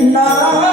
not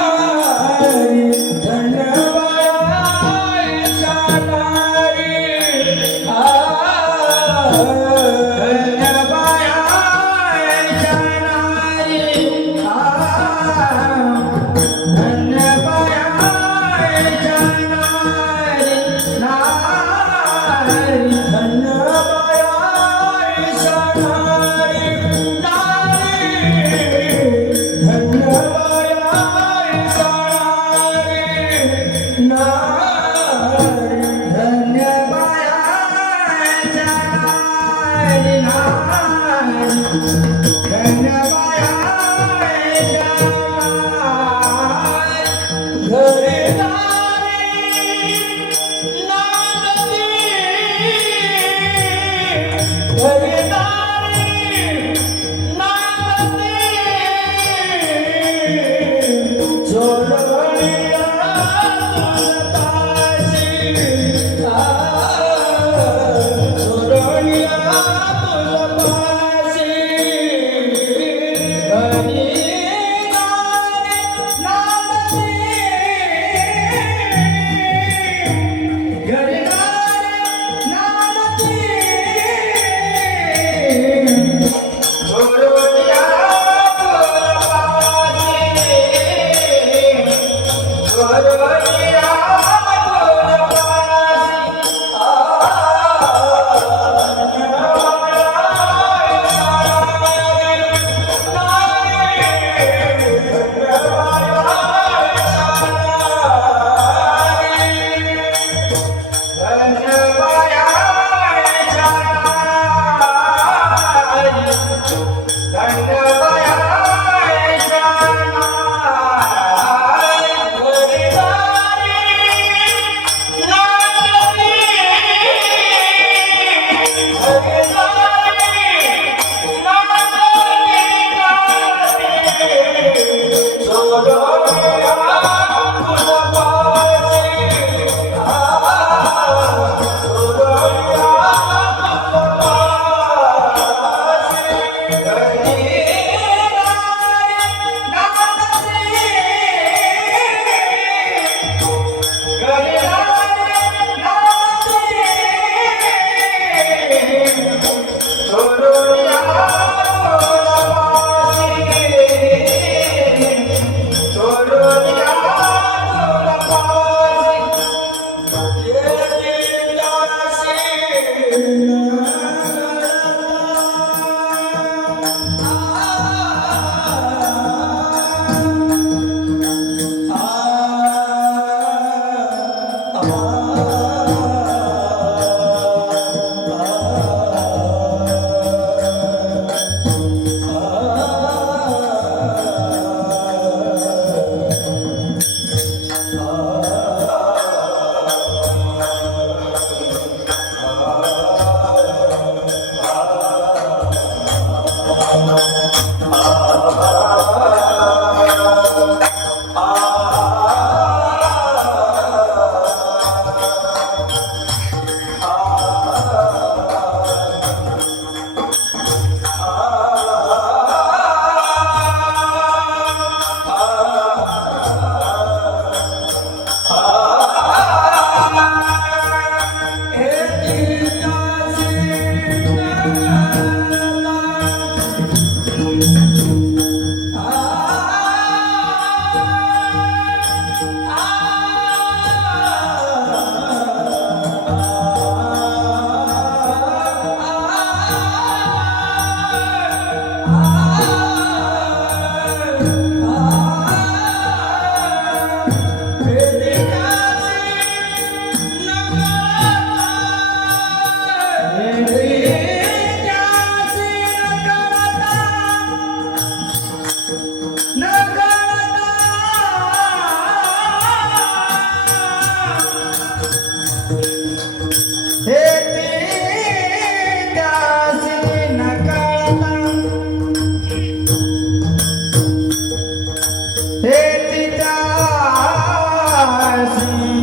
sozinho.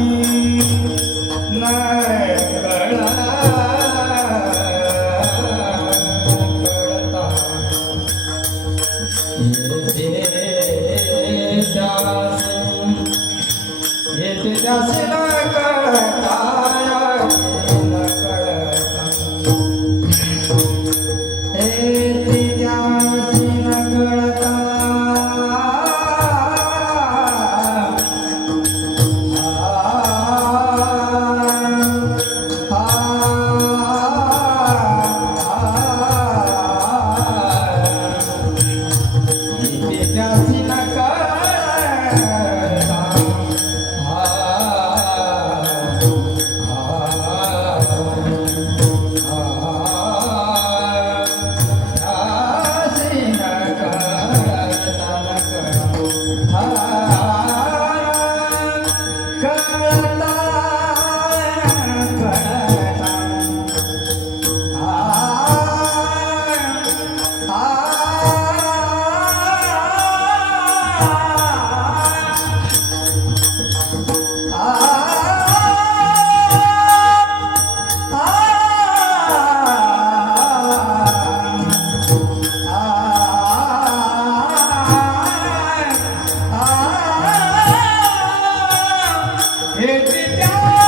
一起跳。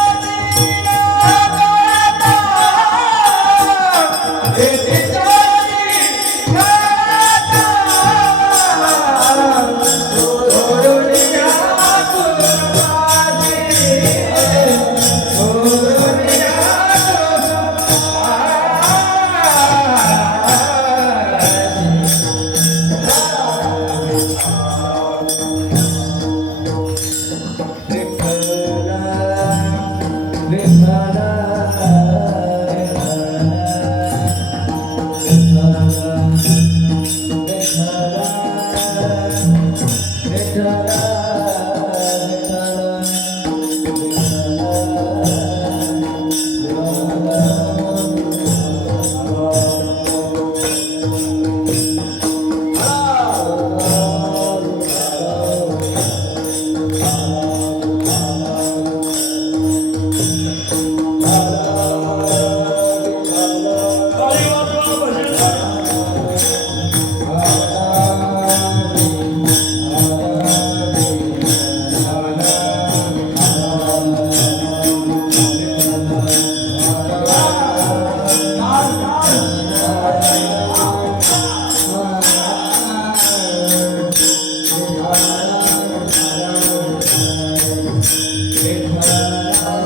Hare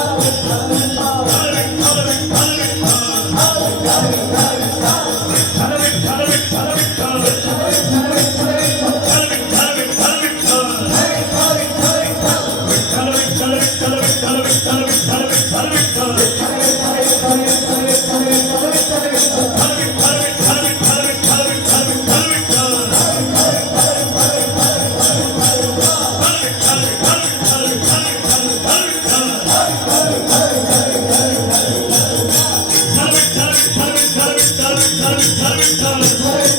Hare Hare Hare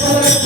Hare